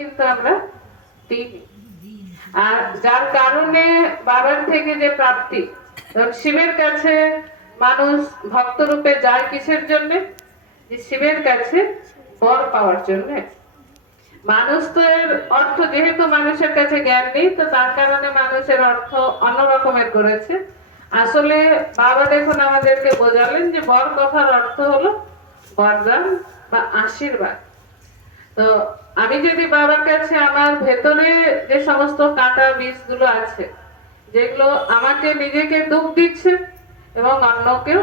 কিন্তু আমরা দিই। আর যার কারণে বাবার থেকে যে প্রাপ্তি, শিবের কাছে মানুষ ভক্ত রূপে যায় কিসের জন্য? যে শিবের কাছে বর পাওয়ার জন্য। মানুষ তো এর অর্থ, যেহেতু মানুষের কাছে জ্ঞান নেই, তো তার কারণে মানুষের অর্থ অন্য রকমের করেছে। আসলে বাবা দেখুন আমাদেরকে বোঝালেন যে বর কথার অর্থ হলো বরদান বা আশীর্বাদ। তো আমি যদি বাবার কাছে আমার ভেতরে যে সমস্ত কাঁটা বীজগুলো আছে, যেগুলো আমাকে নিজেকে দুঃখ দিচ্ছে এবং অন্যকেও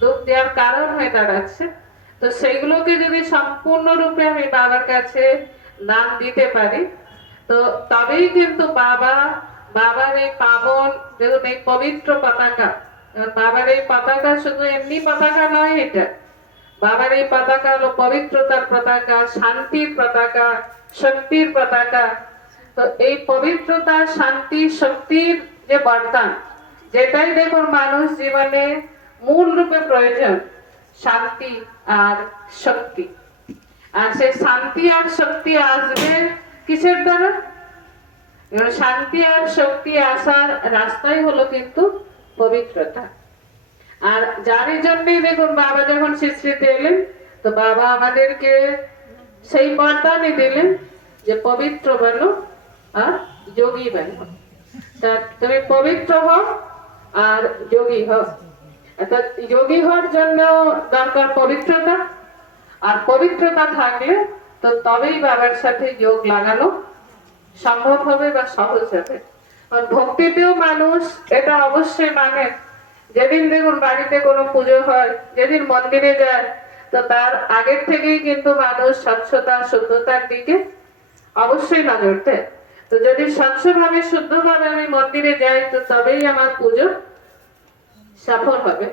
দুঃখ দেওয়ার কারণ হয়ে দাঁড়াচ্ছে, তো সেইগুলোকে যদি সম্পূর্ণরূপে আমি বাবার কাছে দান দিতে পারি, তো তবেই কিন্তু বাবার এই পাবন, দেখুন এই পবিত্র পতাকা, বাবার এই পতাকা শুধু এমনি পতাকা নয়, এটা বাবার এই পতাকা হলো পবিত্রতার পতাকা, শান্তির পতাকা, শক্তির পতাকা। তো এই পবিত্রতা, শান্তি, শক্তির যে বরদান, যেটাই দেখুন মানুষ জীবনে মূল রূপে প্রয়োজন, শান্তি আর শক্তি। আর সেই শান্তি আর শক্তি আসবে কিসের দ্বারা? শান্তি আর শক্তি আসার রাস্তাই হলো কিন্তু পবিত্রতা। আর যার জন্যই দেখুন বাবা যখন সৃষ্টিতে এলেন, তো বাবা আমাদেরকে সেই বরদানই দিলেন যে পবিত্র বনো আর যোগী বনো। তা তুমি পবিত্র হও আর যোগী হও। অর্থাৎ যোগী হওয়ার জন্য দরকার পবিত্রতা, আর পবিত্রতা থাকলে তো তবেই বাবার সাথে যোগ লাগানো সম্ভব হবে বা সহজ হবে। ভক্তিতেও মানুষ এটা অবশ্যই মানে, যেদিন দেখুন বাড়িতে কোনো পুজো হয়, যেদিন মন্দিরে যায়, তো তার আগের থেকেই কিন্তু মানুষ স্বচ্ছতা, শুদ্ধতার দিকে অবশ্যই নজর দেয়। তো যদি স্বচ্ছভাবে, শুদ্ধভাবে আমি মন্দিরে যাই, তো তবেই আমার পুজো সফল হবে।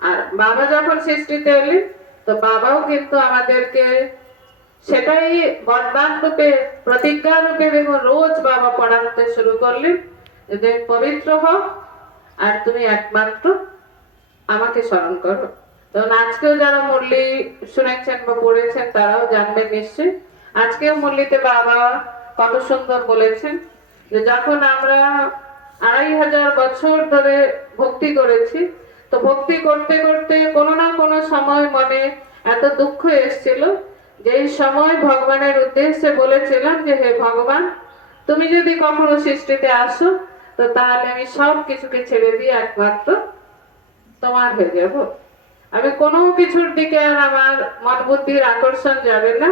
আর বাবা যখন সৃষ্টিতে এলেন, তো বাবাও কিন্তু আমাদেরকে সেটাই বরদান রূপে, প্রতিজ্ঞা রূপে দেখুন রোজ বাবা পড়াতে শুরু করলেন যে পবিত্র হও আর তুমি একমাত্র আমাকে স্মরণ করো। তখন আজকেও যারা মুরলি শুনেছেন বা পড়েছেন তারাও জানবেন নিশ্চয়ই। আজকেও মুরলিতে বাবা কত সুন্দর বলেছেন যে যখন আমরা 2500 বছর ধরে ভক্তি করেছি, তো ভক্তি করতে করতে কোনো না কোনো সময় মনে এত দুঃখ এসেছিল, যে সময় ভগবানের উদ্দেশ্যে বলেছিলাম যে হে ভগবান, তুমি যদি কখনো সৃষ্টিতে আসো, তো তাহলে আমি সব কিছুকে ছেড়ে দিয়ে একমাত্র তোমার হয়ে যাব। আমি কোনো কিছুর দিকে আর আমার মন বুদ্ধির আকর্ষণ যাবে না,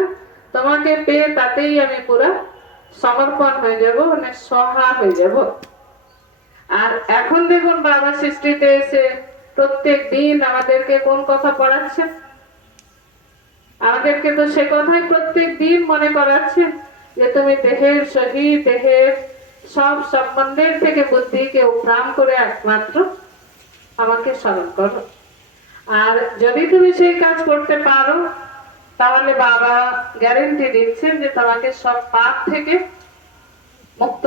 তোমাকে পেয়ে তাতেই আমি পুরো সমর্পণ হয়ে যাব, মানে সহা হয়ে যাব। আর এখন দেখুন বাবা সৃষ্টিতে এসে প্রত্যেক দিন আমাদেরকে কোন কথা পড়াচ্ছে? আমাদেরকে তো সে কথাই প্রত্যেক দিন মনে করাচ্ছে যে তুমি দেহের সহিত, দেহের সব সম্বন্ধের থেকে বুদ্ধিকে উপরাম করে একমাত্র আমাকে স্মরণ করো। আর যদি তুমি সেই কাজ করতে পারো, তাহলে বাবা গ্যারেন্টি দিচ্ছেন যে তোমাকে সব পাপ থেকে মুক্ত